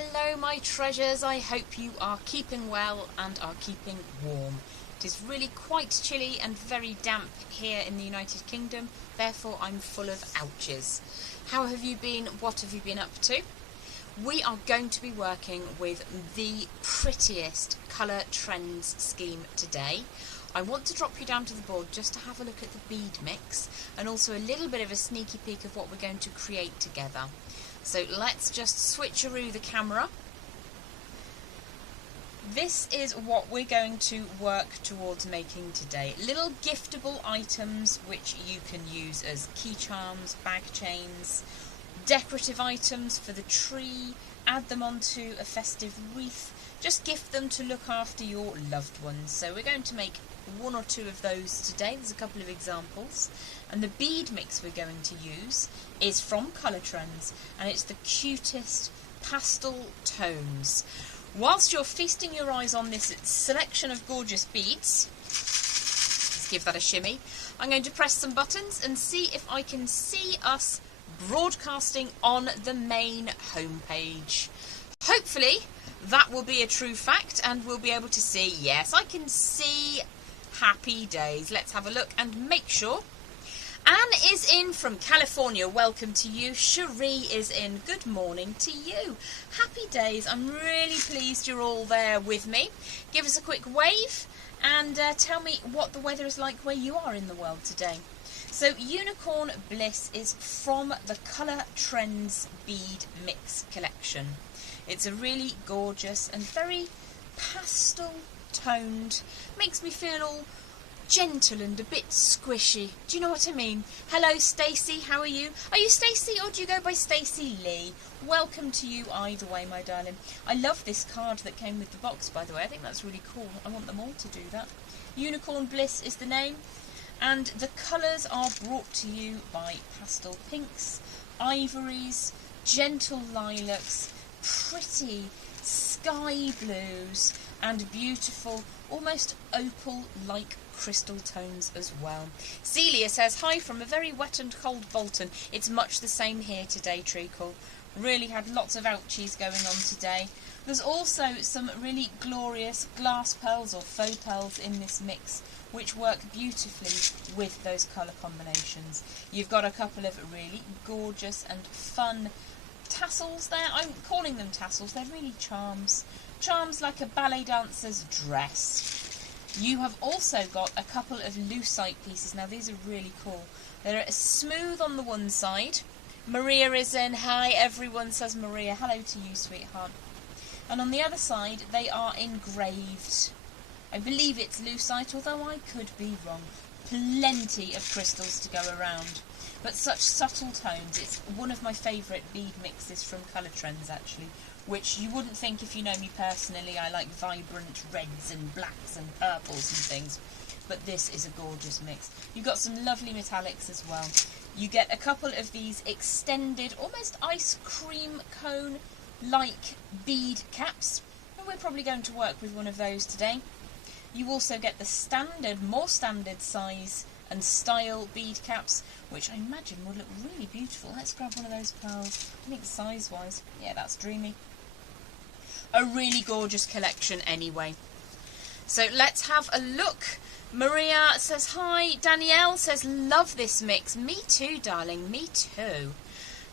Hello my treasures, I hope you are keeping well and are keeping warm. It is really quite chilly and very damp here in the United Kingdom, therefore I'm full of ouches. How have you been? What have you been up to? We are going to be working with the prettiest colour trends scheme today. I want to drop you down to the board just to have a look at the bead mix and also a little bit of a sneaky peek of what we're going to create together. So let's just switcheroo the camera. This is what we're going to work towards making today. Little giftable items which you can use as key charms, bag chains, decorative items for the tree, add them onto a festive wreath, just gift them to look after your loved ones. So we're going to make one or two of those today. There's a couple of examples. And the bead mix we're going to use is from Color Trends, and it's the cutest pastel tones. Whilst you're feasting your eyes on this selection of gorgeous beads, let's give that a shimmy. I'm going to press some buttons and see if I can see us broadcasting on the main homepage. Hopefully that will be a true fact and we'll be able to see. Yes, I can see. Happy days. Let's have a look and make sure. Anne is in from California. Welcome to you. Cherie is in. Good morning to you. Happy days. I'm really pleased you're all there with me. Give us a quick wave and tell me what the weather is like where you are in the world today. So Unicorn Bliss is from the Color Trends Bead Mix collection. It's a really gorgeous and very pastel toned, makes me feel all gentle and a bit squishy. Do you know what I mean? Hello Stacey, how are you? Are you Stacey or do you go by Stacey Lee? Welcome to you either way, my darling. I love this card that came with the box, by the way. I think that's really cool. I want them all to do that. Unicorn Bliss is the name, and the colours are brought to you by pastel pinks, ivories, gentle lilacs, pretty sky blues, and beautiful, almost opal-like crystal tones as well. Celia says, hi from a very wet and cold Bolton. It's much the same here today, Treacle. Really had lots of ouchies going on today. There's also some really glorious glass pearls or faux pearls in this mix, which work beautifully with those colour combinations. You've got a couple of really gorgeous and fun tassels there. I'm calling them tassels, they're really charms. Charms like a ballet dancer's dress. You have also got a couple of lucite pieces. Now these are really cool. They're smooth on the one side. Maria is in. Hi everyone, says Maria. Hello to you, sweetheart. And on the other side they are engraved. I believe it's lucite, although I could be wrong. Plenty of crystals to go around, but such subtle tones. It's one of my favourite bead mixes from Color Trends actually, which you wouldn't think if you know me personally. I like vibrant reds and blacks and purples and things, but this is a gorgeous mix. You've got some lovely metallics as well. You get a couple of these extended, almost ice cream cone like bead caps, and we're probably going to work with one of those today. You also get the standard, more standard size and style bead caps, which I imagine would look really beautiful. Let's grab one of those pearls. I think size-wise, yeah, that's dreamy. A really gorgeous collection anyway. So let's have a look. Maria says hi. Danielle says, love this mix. Me too, darling, me too.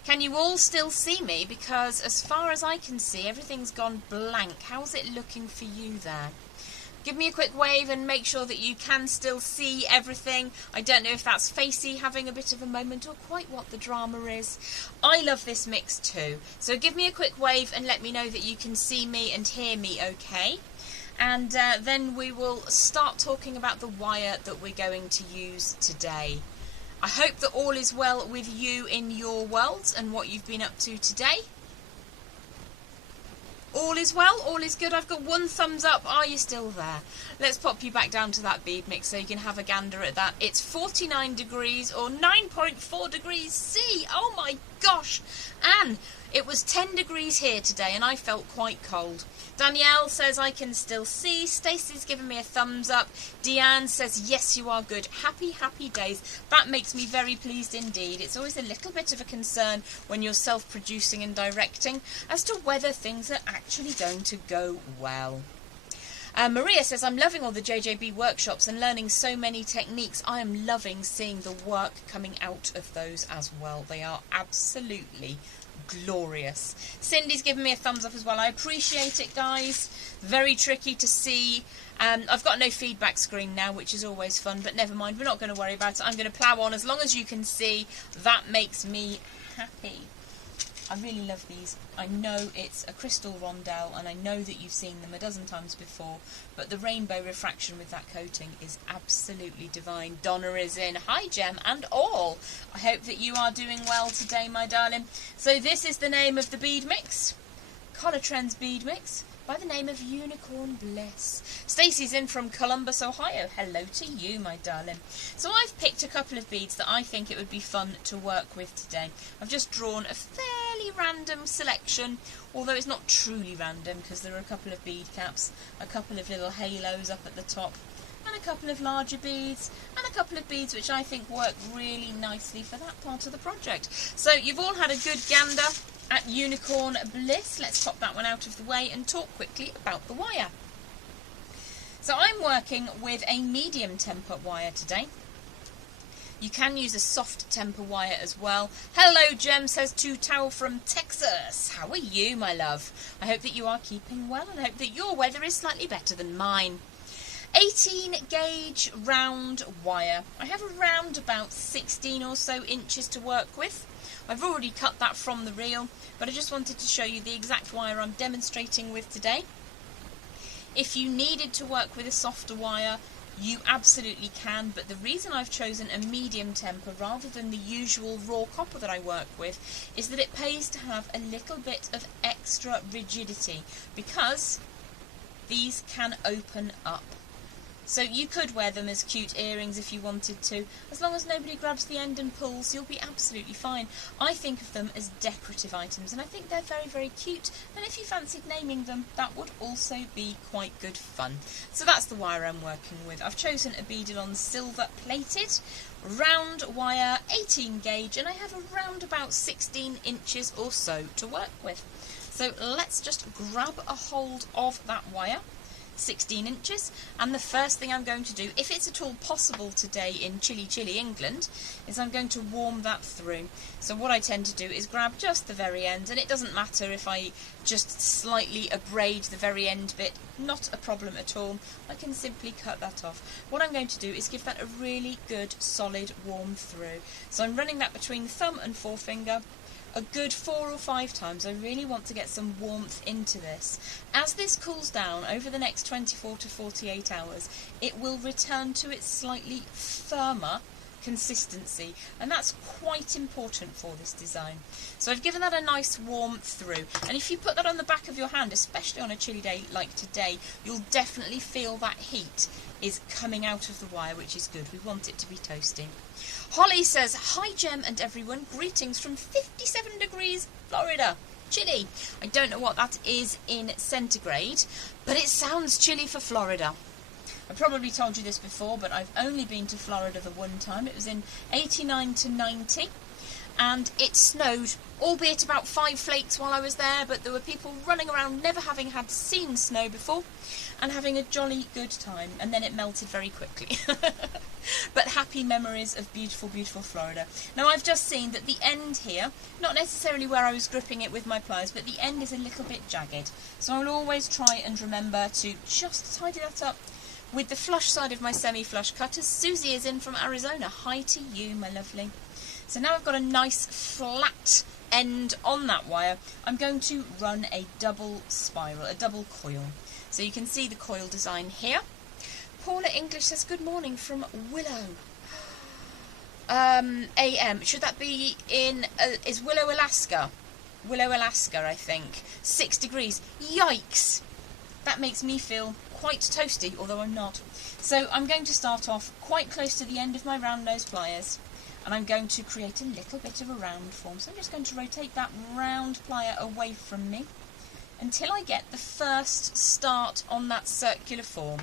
Can you all still see me? Because as far as I can see, everything's gone blank. How's it looking for you there? Give me a quick wave and make sure that you can still see everything. I don't know if that's Facey having a bit of a moment or quite what the drama is. I love this mix too. So give me a quick wave and let me know that you can see me and hear me okay. And then we will start talking about the wire that we're going to use today. I hope that all is well with you in your worlds and what you've been up to today. All is well, all is good. I've got one thumbs up. Are you still there? Let's pop you back down to that bead mix so you can have a gander at that. It's 49 degrees or 9.4 degrees C. Oh my gosh. Anne, it was 10 degrees here today and I felt quite cold. Danielle says, I can still see. Stacey's given me a thumbs up. Deanne says, yes, you are good. Happy, happy days. That makes me very pleased indeed. It's always a little bit of a concern when you're self-producing and directing as to whether things are actually going to go well. Maria says, I'm loving all the JJB workshops and learning so many techniques. I am loving seeing the work coming out of those as well. They are absolutely glorious. Cindy's given me a thumbs up as well. I appreciate it, guys. Very tricky to see. I've got no feedback screen now, which is always fun, but never mind. We're not going to worry about it. I'm going to plough on. As long as you can see, that makes me happy. I really love these. I know it's a crystal rondelle, and I know that you've seen them a dozen times before, but the rainbow refraction with that coating is absolutely divine. Donna is in. Hi, Jem and all. I hope that you are doing well today, my darling. So this is the name of the bead mix. Color Trends bead mix by the name of Unicorn Bliss. Stacey's in from Columbus, Ohio. Hello to you, my darling. So I've picked a couple of beads that I think it would be fun to work with today. I've just drawn a fairly random selection, although it's not truly random because there are a couple of bead caps, a couple of little halos up at the top, and a couple of larger beads, and a couple of beads which I think work really nicely for that part of the project. So you've all had a good gander at Unicorn Bliss. Let's pop that one out of the way and talk quickly about the wire. So I'm working with a medium temper wire today. You can use a soft temper wire as well. Hello, Jem, says Two Towel from Texas. How are you, my love? I hope that you are keeping well and hope that your weather is slightly better than mine. 18 gauge round wire. I have around about 16 or so inches to work with. I've already cut that from the reel, but I just wanted to show you the exact wire I'm demonstrating with today. If you needed to work with a softer wire, you absolutely can, but the reason I've chosen a medium temper rather than the usual raw copper that I work with is that it pays to have a little bit of extra rigidity, because these can open up. So you could wear them as cute earrings if you wanted to. As long as nobody grabs the end and pulls, you'll be absolutely fine. I think of them as decorative items, and I think they're very, very cute. And if you fancied naming them, that would also be quite good fun. So that's the wire I'm working with. I've chosen a Beaded-on silver plated, round wire, 18 gauge, and I have around about 16 inches or so to work with. So let's just grab a hold of that wire. 16 inches, and the first thing I'm going to do, if it's at all possible today in chilly England, is I'm going to warm that through. So what I tend to do is grab just the very end, and it doesn't matter if I just slightly abrade the very end bit, not a problem at all. I can simply cut that off. What I'm going to do is give that a really good solid warm through. So I'm running that between the thumb and forefinger a good 4 or 5 times. I really want to get some warmth into this. As this cools down over the next 24 to 48 hours, it will return to its slightly firmer consistency, and that's quite important for this design. So I've given that a nice warm through, and if you put that on the back of your hand, especially on a chilly day like today, you'll definitely feel that heat is coming out of the wire, which is good. We want it to be toasty. Holly says, hi Jem and everyone, greetings from 57 degrees Florida. Chilly. I don't know what that is in centigrade, but it sounds chilly for Florida. I probably told you this before, but I've only been to Florida the one time. It was in 89 to 90, and it snowed, albeit about 5 flakes while I was there, but there were people running around never having had seen snow before and having a jolly good time, and then it melted very quickly. But happy memories of beautiful, beautiful Florida. Now I've just seen that the end here, not necessarily where I was gripping it with my pliers, but the end is a little bit jagged. So I'll always try and remember to just tidy that up with the flush side of my semi-flush cutters. Susie is in from Arizona. Hi to you, my lovely. So now I've got a nice flat end on that wire. I'm going to run a double spiral, a double coil. So you can see the coil design here. Paula English says, good morning from Willow. AM. Should that be in, is Willow, Alaska? Willow, Alaska, I think. 6 degrees. Yikes! That makes me feel quite toasty, although I'm not. So I'm going to start off quite close to the end of my round nose pliers, and I'm going to create a little bit of a round form. So I'm just going to rotate that round plier away from me, until I get the first start on that circular form.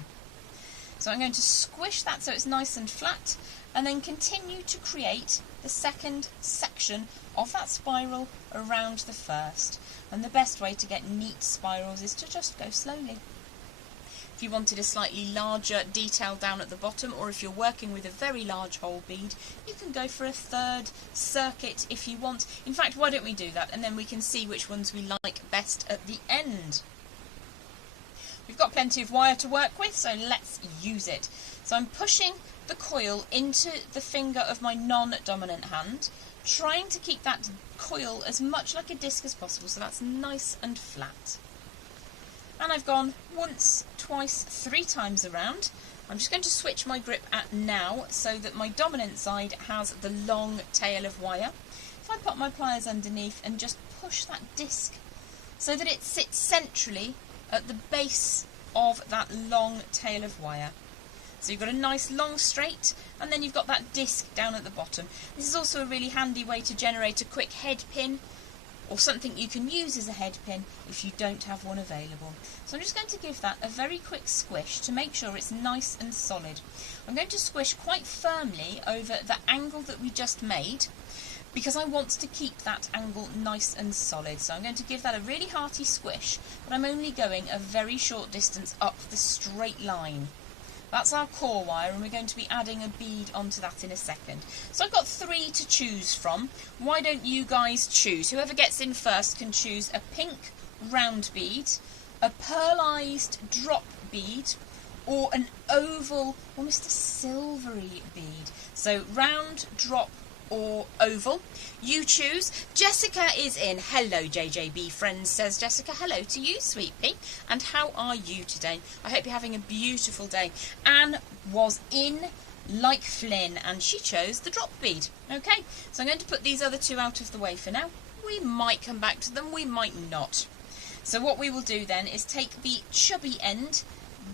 So I'm going to squish that so it's nice and flat, and then continue to create the second section of that spiral around the first. And the best way to get neat spirals is to just go slowly. If you wanted a slightly larger detail down at the bottom, or if you're working with a very large hole bead, you can go for a third circuit if you want. In fact, why don't we do that, and then we can see which ones we like best at the end. We've got plenty of wire to work with, so let's use it. So I'm pushing the coil into the finger of my non-dominant hand, trying to keep that coil as much like a disc as possible, so that's nice and flat. And I've gone once, twice, 3 times around. I'm just going to switch my grip at now so that my dominant side has the long tail of wire. If I put my pliers underneath and just push that disc so that it sits centrally at the base of that long tail of wire. So you've got a nice long straight, and then you've got that disc down at the bottom. This is also a really handy way to generate a quick head pin, or something you can use as a head pin if you don't have one available. So I'm just going to give that a very quick squish to make sure it's nice and solid. I'm going to squish quite firmly over the angle that we just made, because I want to keep that angle nice and solid. So I'm going to give that a really hearty squish, but I'm only going a very short distance up the straight line. That's our core wire, and we're going to be adding a bead onto that in a second. So I've got 3 to choose from. Why don't you guys choose? Whoever gets in first can choose a pink round bead, a pearlized drop bead, or an oval, almost a silvery bead. So round, drop, or oval. You choose. Jessica is in. Hello JJB friends, says Jessica. Hello to you, sweet pea. And how are you today? I hope you're having a beautiful day. Anne was in like Flynn, and she chose the drop bead. Okay, so I'm going to put these other 2 out of the way for now. We might come back to them, we might not. So what we will do then is take the chubby end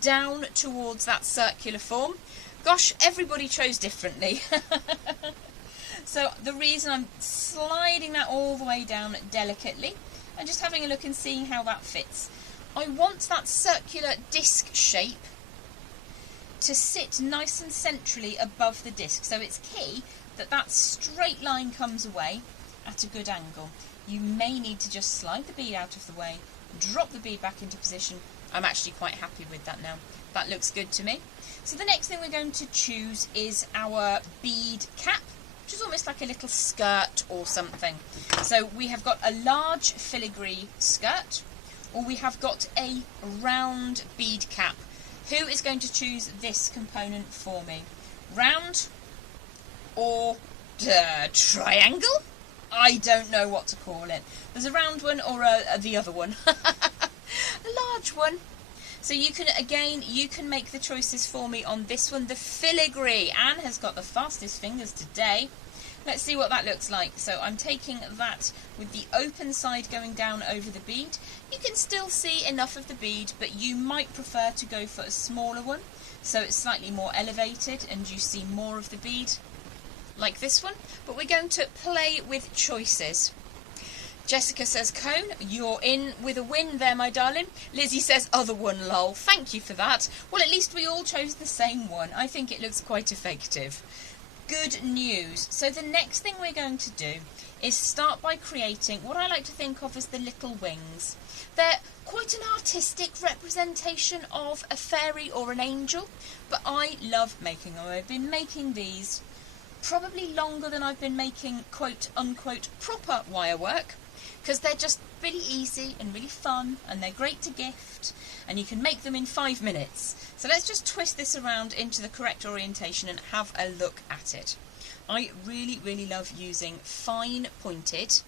down towards that circular form. Gosh, everybody chose differently. So the reason I'm sliding that all the way down delicately and just having a look and seeing how that fits. I want that circular disc shape to sit nice and centrally above the disc. So it's key that that straight line comes away at a good angle. You may need to just slide the bead out of the way, drop the bead back into position. I'm actually quite happy with that now. That looks good to me. So the next thing we're going to choose is our bead cap, which is almost like a little skirt or something. So we have got a large filigree skirt, or we have got a round bead cap. Who is going to choose this component for me? Round or triangle? I don't know what to call it. There's a round one or the other one. A large one. So you can, again, you can make the choices for me on this one. The filigree. Anne has got the fastest fingers today. Let's see what that looks like. So I'm taking that with the open side going down over the bead. You can still see enough of the bead, but you might prefer to go for a smaller one, so it's slightly more elevated and you see more of the bead, like this one. But we're going to play with choices. Jessica says, cone, you're in with a win there, my darling. Lizzie says, other one, lol. Thank you for that. Well, at least we all chose the same one. I think it looks quite effective. Good news. So the next thing we're going to do is start by creating what I like to think of as the little wings. They're quite an artistic representation of a fairy or an angel, but I love making them. I've been making these probably longer than I've been making quote-unquote proper wire work, because they're just really easy and really fun, and they're great to gift, and you can make them in 5 minutes. So let's just twist this around into the correct orientation and have a look at it. I really love using fine pointed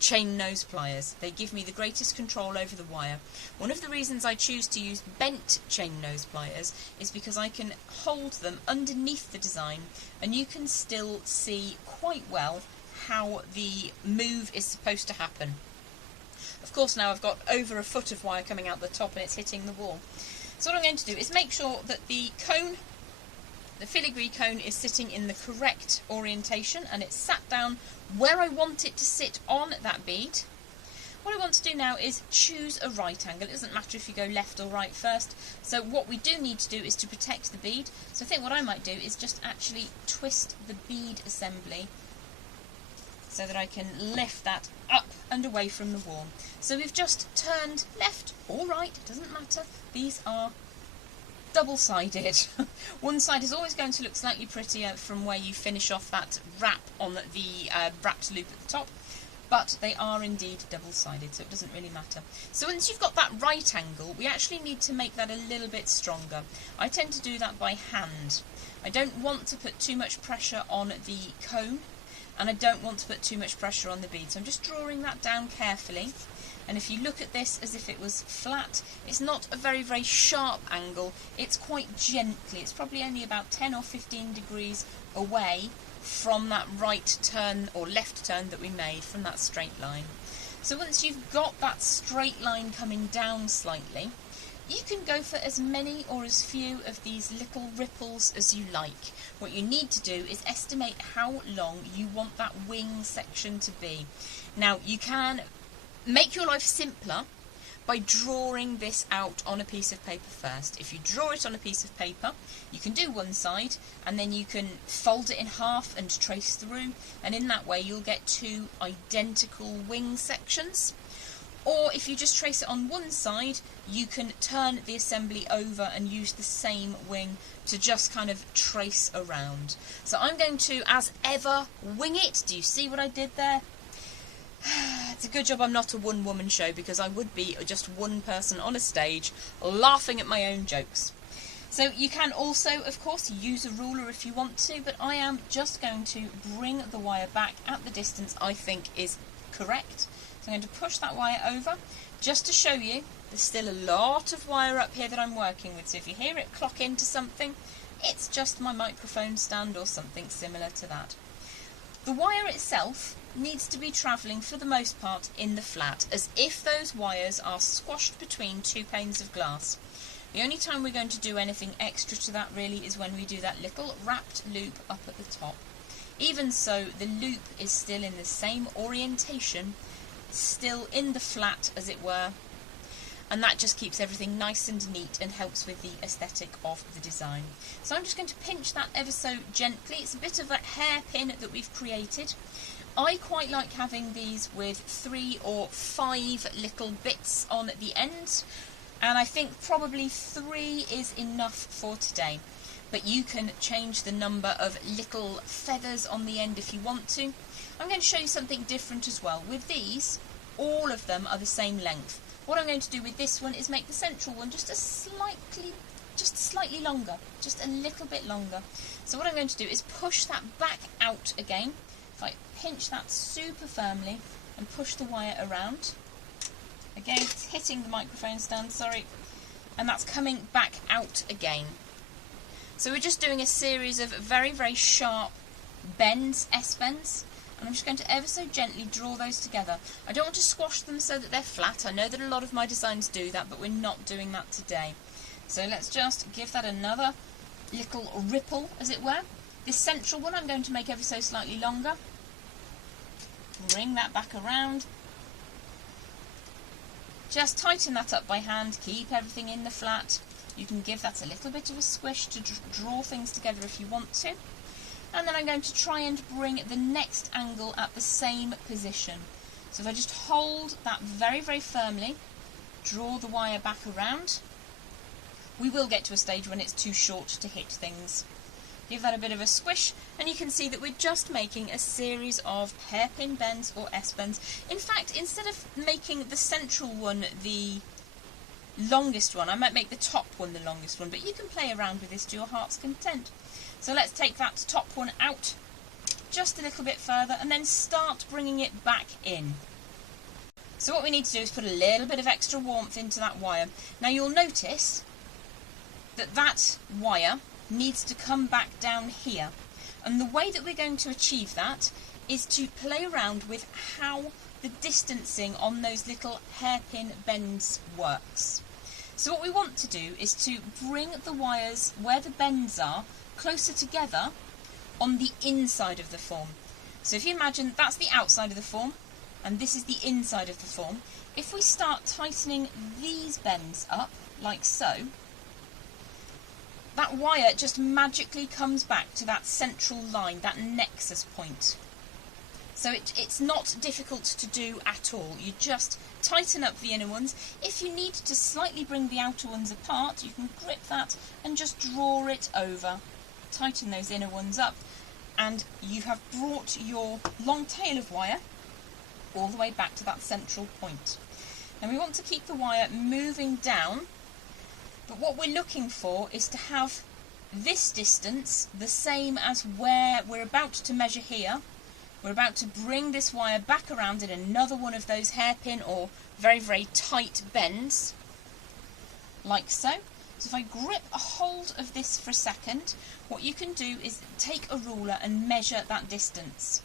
chain nose pliers. They give me the greatest control over the wire. One of the reasons I choose to use bent chain nose pliers is because I can hold them underneath the design and you can still see quite well how the move is supposed to happen. Of course, now I've got over a foot of wire coming out the top and it's hitting the wall. So what I'm going to do is make sure that the cone, the filigree cone, is sitting in the correct orientation and it's sat down where I want it to sit on that bead. What I want to do now is choose a right angle. It doesn't matter if you go left or right first. So what we do need to do is to protect the bead. So I think what I might do is just actually twist the bead assembly so that I can lift that up and away from the wall. So we've just turned left or right, it doesn't matter. These are double-sided. One side is always going to look slightly prettier from where you finish off that wrap on the wrapped loop at the top, but they are indeed double-sided, so it doesn't really matter. So once you've got that right angle, we actually need to make that a little bit stronger. I tend to do that by hand. I don't want to put too much pressure on the cone, and I don't want to put too much pressure on the bead, so I'm just drawing that down carefully. And if you look at this as if it was flat, it's not a very, very sharp angle, it's quite gently, it's probably only about 10 or 15 degrees away from that right turn or left turn that we made from that straight line. So once you've got that straight line coming down slightly, you can go for as many or as few of these little ripples as you like. What you need to do is estimate how long you want that wing section to be. Now you can make your life simpler by drawing this out on a piece of paper first. If you draw it on a piece of paper, you can do one side and then you can fold it in half and trace through, and in that way you'll get two identical wing sections. Or if you just trace it on one side, you can turn the assembly over and use the same wing to just kind of trace around. So I'm going to, as ever, wing it. Do you see what I did there? It's a good job I'm not a one-woman show, because I would be just one person on a stage laughing at my own jokes. So you can also, of course, use a ruler if you want to, but I am just going to bring the wire back at the distance I think is correct. So I'm going to push that wire over just to show you there's still a lot of wire up here that I'm working with. So if you hear it clock into something, it's just my microphone stand or something similar to that. The wire itself needs to be travelling for the most part in the flat, as if those wires are squashed between two panes of glass. The only time we're going to do anything extra to that really is when we do that little wrapped loop up at the top. Even so, the loop is still in the same orientation, still in the flat as it were, and that just keeps everything nice and neat and helps with the aesthetic of the design. So I'm just going to pinch that ever so gently. It's a bit of a hairpin that we've created. I quite like having these with 3 or 5 little bits on the end, and I think probably 3 is enough for today. But you can change the number of little feathers on the end if you want to. I'm going to show you something different as well. With these, all of them are the same length. What I'm going to do with this one is make the central one just slightly longer, just a little bit longer. So what I'm going to do is push that back out again. If I pinch that super firmly and push the wire around, again it's hitting the microphone stand, sorry, and that's coming back out again. So we're just doing a series of very, very sharp bends, S-bends, and I'm just going to ever so gently draw those together. I don't want to squash them so that they're flat. I know that a lot of my designs do that, but we're not doing that today. So let's just give that another little ripple, as it were. This central one I'm going to make ever so slightly longer. Bring that back around. Just tighten that up by hand, keep everything in the flat. You can give that a little bit of a squish to draw things together if you want to. And then I'm going to try and bring the next angle at the same position. So if I just hold that very, very firmly, draw the wire back around, we will get to a stage when it's too short to hit things. Give that a bit of a squish, and you can see that we're just making a series of hairpin bends or S-bends. In fact, instead of making the central one the longest one, I might make the top one the longest one, but you can play around with this to your heart's content. So let's take that top one out just a little bit further and then start bringing it back in. So what we need to do is put a little bit of extra warmth into that wire. Now you'll notice that that wire needs to come back down here, and the way that we're going to achieve that is to play around with how the distancing on those little hairpin bends works. So what we want to do is to bring the wires where the bends are closer together on the inside of the form. So if you imagine that's the outside of the form, and this is the inside of the form. If we start tightening these bends up, like so, that wire just magically comes back to that central line, that nexus point. So it's not difficult to do at all. You just tighten up the inner ones. If you need to slightly bring the outer ones apart, you can grip that and just draw it over. Tighten those inner ones up, and you have brought your long tail of wire all the way back to that central point. Now we want to keep the wire moving down, but what we're looking for is to have this distance the same as where we're about to measure here. We're about to bring this wire back around in another one of those hairpin or very, very tight bends, like so. So if I grip a hold of this for a second, what you can do is take a ruler and measure that distance.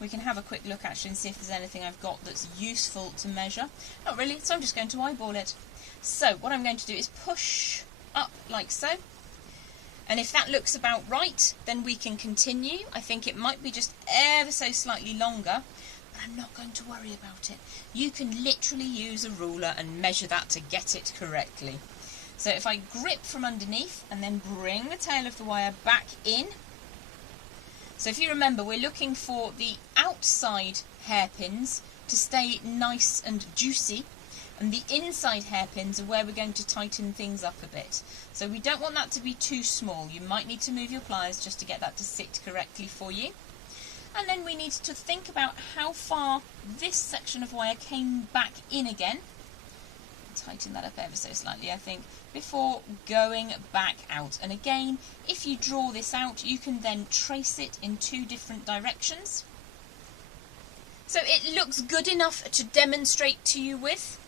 We can have a quick look actually and see if there's anything I've got that's useful to measure. Not really, so I'm just going to eyeball it. So what I'm going to do is push up like so. And if that looks about right, then we can continue. I think it might be just ever so slightly longer, but I'm not going to worry about it. You can literally use a ruler and measure that to get it correctly. So if I grip from underneath and then bring the tail of the wire back in. So if you remember, we're looking for the outside hairpins to stay nice and juicy, and the inside hairpins are where we're going to tighten things up a bit. So we don't want that to be too small. You might need to move your pliers just to get that to sit correctly for you. And then we need to think about how far this section of wire came back in again. Tighten that up ever so slightly, I think, before going back out. And again, if you draw this out, you can then trace it in two different directions. So it looks good enough to demonstrate to you with.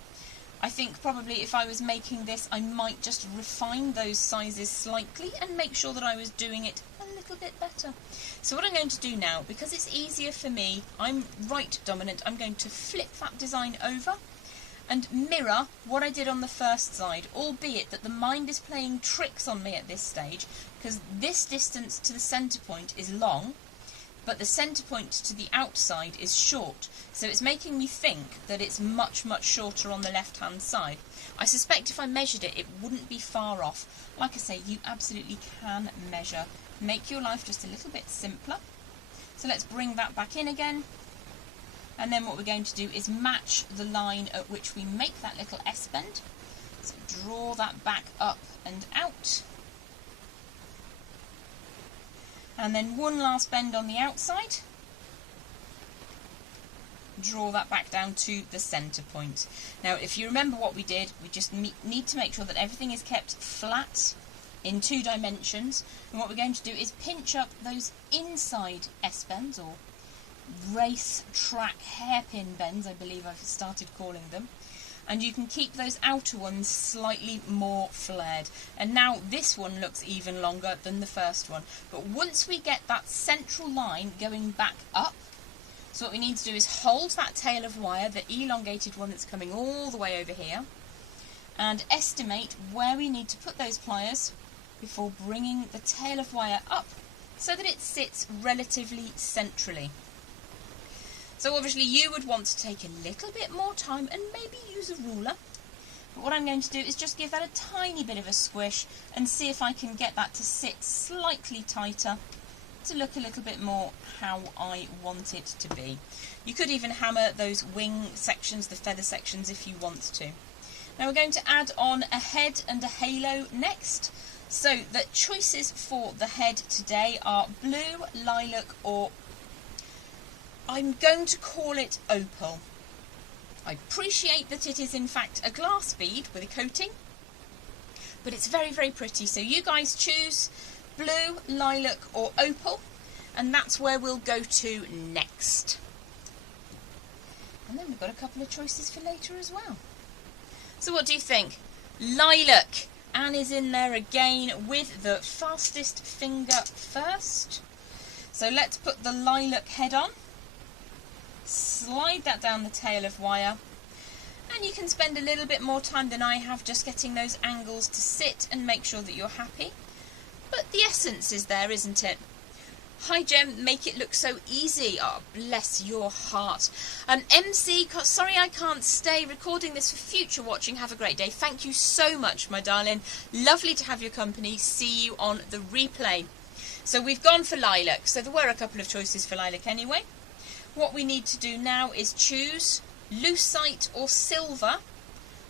I think probably if I was making this, I might just refine those sizes slightly and make sure that I was doing it a little bit better. So what I'm going to do now, because it's easier for me, I'm right dominant, I'm going to flip that design over and mirror what I did on the first side, albeit that the mind is playing tricks on me at this stage, because this distance to the centre point is long, but the centre point to the outside is short, so it's making me think that it's much, much shorter on the left-hand side. I suspect if I measured it, it wouldn't be far off. Like I say, you absolutely can measure. Make your life just a little bit simpler. So let's bring that back in again. And then what we're going to do is match the line at which we make that little S-bend. So draw that back up and out. And then one last bend on the outside. Draw that back down to the centre point. Now, if you remember what we did, we just need to make sure that everything is kept flat in 2 dimensions. And what we're going to do is pinch up those inside S-bends, or race track hairpin bends, I believe I've started calling them. And you can keep those outer ones slightly more flared. And now this one looks even longer than the first one. But once we get that central line going back up, so what we need to do is hold that tail of wire, the elongated one that's coming all the way over here, and estimate where we need to put those pliers before bringing the tail of wire up so that it sits relatively centrally. So obviously you would want to take a little bit more time and maybe use a ruler. But what I'm going to do is just give that a tiny bit of a squish and see if I can get that to sit slightly tighter, to look a little bit more how I want it to be. You could even hammer those wing sections, the feather sections, if you want to. Now we're going to add on a head and a halo next. So the choices for the head today are blue, lilac, or I'm going to call it opal. I appreciate that it is in fact a glass bead with a coating, but it's very, very pretty. So you guys choose blue, lilac or opal, and that's where we'll go to next. And then we've got a couple of choices for later as well. So what do you think? Lilac. Anne is in there again with the fastest finger first. So let's put the lilac head on. Slide that down the tail of wire, and you can spend a little bit more time than I have just getting those angles to sit and make sure that you're happy. But the essence is there, isn't it? Hi Jem, make it look so easy. Oh, bless your heart. MC, sorry I can't stay. Recording this for future watching. Have a great day. Thank you so much, my darling. Lovely to have your company. See you on the replay. So we've gone for lilac. So there were a couple of choices for lilac anyway. What we need to do now is choose lucite or silver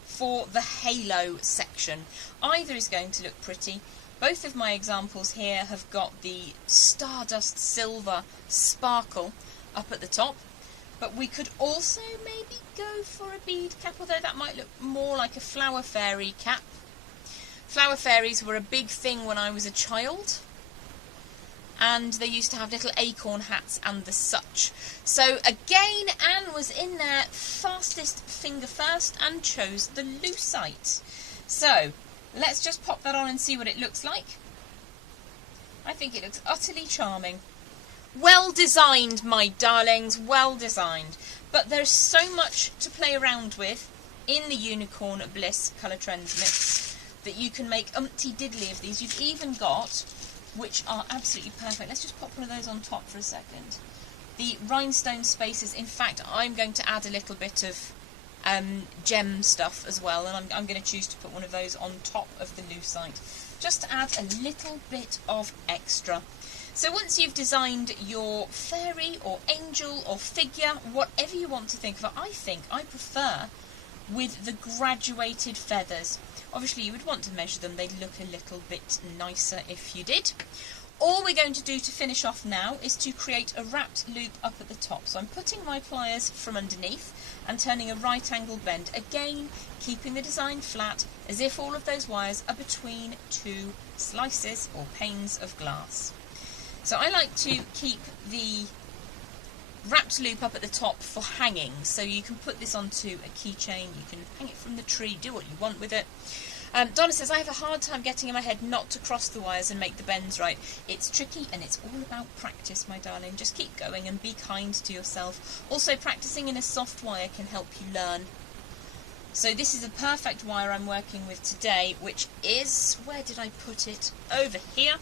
for the halo section. Either is going to look pretty. Both of my examples here have got the stardust silver sparkle up at the top, but we could also maybe go for a bead cap, although that might look more like a flower fairy cap. Flower fairies were a big thing when I was a child, and they used to have little acorn hats and the such. So again, Anne was in there fastest finger first and chose the lucite. So let's just pop that on and see what it looks like. I think it looks utterly charming. Well designed, my darlings, well designed. But there's so much to play around with in the Unicorn Bliss Color Trends mix that you can make umpty diddly of these. You've even got, which are absolutely perfect. Let's just pop one of those on top for a second. The rhinestone spaces. In fact, I'm going to add a little bit of gem stuff as well, and I'm going to choose to put one of those on top of the lucite, just to add a little bit of extra. So once you've designed your fairy or angel or figure, whatever you want to think of it, I prefer with the graduated feathers. Obviously you would want to measure them, they'd look a little bit nicer if you did. All we're going to do to finish off now is to create a wrapped loop up at the top. So I'm putting my pliers from underneath and turning a right angle bend. Again, keeping the design flat as if all of those wires are between two slices or panes of glass. So I like to keep the wrapped loop up at the top for hanging. So you can put this onto a keychain, you can hang it from the tree, do what you want with it. Donna says, I have a hard time getting in my head not to cross the wires and make the bends right. It's tricky and it's all about practice, my darling. Just keep going and be kind to yourself. Also, practicing in a soft wire can help you learn. So this is a perfect wire I'm working with today, which is, where did I put it? Over here.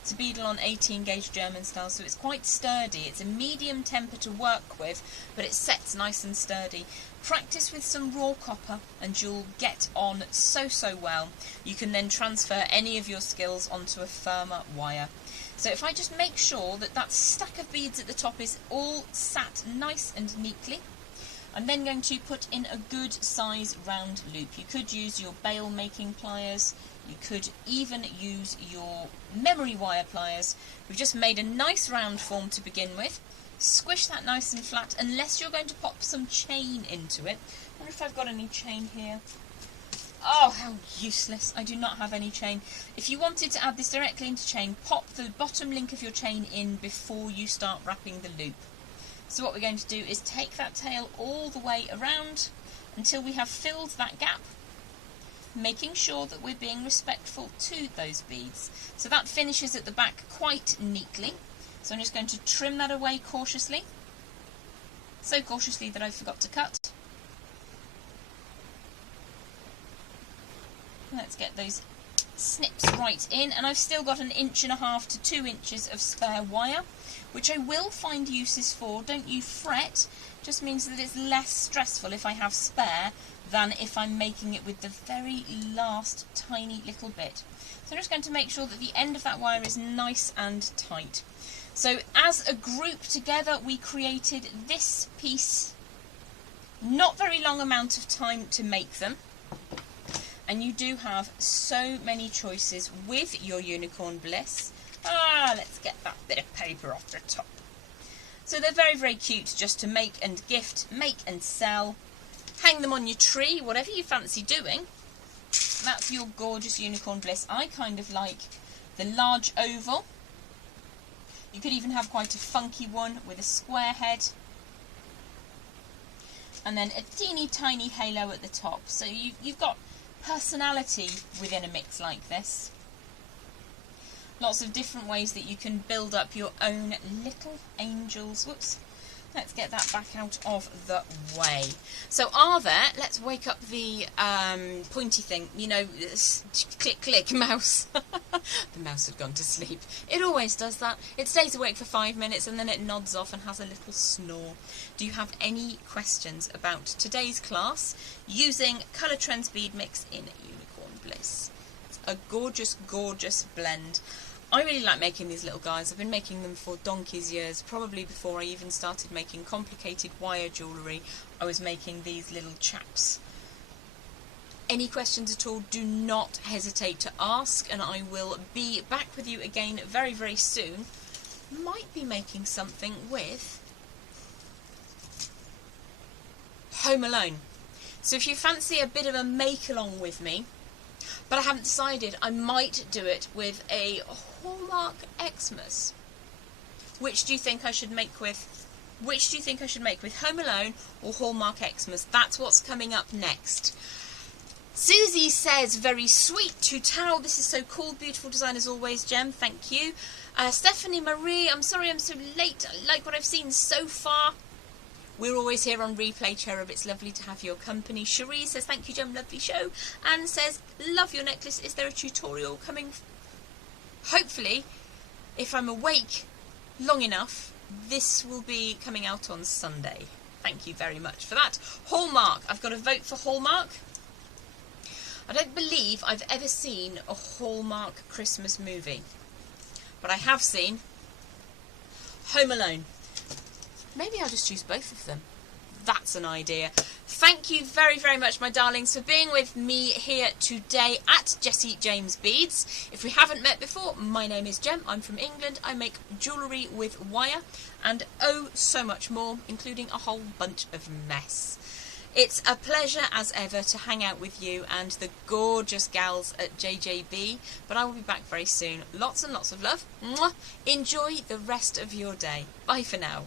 It's a Beadle 18 gauge German style, so it's quite sturdy. It's a medium temper to work with, but it sets nice and sturdy. Practice with some raw copper and you'll get on so well. You can then transfer any of your skills onto a firmer wire. So if I just make sure that that stack of beads at the top is all sat nice and neatly, I'm then going to put in a good size round loop. You could use your bail making pliers, you could even use your memory wire pliers. We've just made a nice round form to begin with. Squish that nice and flat, unless you're going to pop some chain into it. I wonder if I've got any chain here. Oh, how useless. I do not have any chain. If you wanted to add this directly into chain, pop the bottom link of your chain in before you start wrapping the loop. So what we're going to do is take that tail all the way around until we have filled that gap, making sure that we're being respectful to those beads. So that finishes at the back quite neatly. So I'm just going to trim that away cautiously. So cautiously that I forgot to cut. Let's get those snips right in, and I've still got 1.5 inches to 2 inches of spare wire, which I will find uses for. Don't you fret. Just means that it's less stressful if I have spare than if I'm making it with the very last tiny little bit. So I'm just going to make sure that the end of that wire is nice and tight. So as a group together we created this piece. Not very long amount of time to make them. And you do have so many choices with your Unicorn Bliss. Let's get that bit of paper off the top. So they're very cute just to make and gift, make and sell. Hang them on your tree, whatever you fancy doing. That's your gorgeous Unicorn Bliss. I kind of like the large oval. You could even have quite a funky one with a square head. And then a teeny tiny halo at the top. So you've got personality within a mix like this. Lots of different ways that you can build up your own little angels. Whoops. Let's get that back out of the way. So are there, let's wake up the pointy thing, you know, click, click, mouse. The mouse had gone to sleep. It always does that. It stays awake for 5 minutes and then it nods off and has a little snore. Do you have any questions about today's class using Colour Trends Bead Mix in Unicorn Bliss? It's a gorgeous, gorgeous blend. I really like making these little guys. I've been making them for donkey's years, probably before I even started making complicated wire jewellery. I was making these little chaps. Any questions at all, do not hesitate to ask, and I will be back with you again very, very soon. Might be making something with Home Alone. So if you fancy a bit of a make-along with me, but I haven't decided, I might do it with a Hallmark Xmas. Which do you think I should make with? Which do you think I should make with, Home Alone or Hallmark Xmas? That's what's coming up next. Susie says, very sweet to towel. This is so cool. Beautiful design as always, Jem. Thank you. Stephanie Marie, I'm sorry I'm so late. I like what I've seen so far. We're always here on Replay Cherub. It's lovely to have your company. Cherie says, thank you, Jem. Lovely show. Anne says, love your necklace. Is there a tutorial coming? Hopefully, if I'm awake long enough, this will be coming out on Sunday. Thank you very much for that. Hallmark. I've got to vote for Hallmark. I don't believe I've ever seen a Hallmark Christmas movie, but I have seen Home Alone. Maybe I'll just choose both of them. That's an idea. Thank you very, very much, my darlings, for being with me here today at Jessie James Beads. If we haven't met before, my name is Jem. I'm from England. I make jewellery with wire and oh so much more, including a whole bunch of mess. It's a pleasure as ever to hang out with you and the gorgeous gals at JJB, but I will be back very soon. Lots and lots of love. Mwah. Enjoy the rest of your day. Bye for now.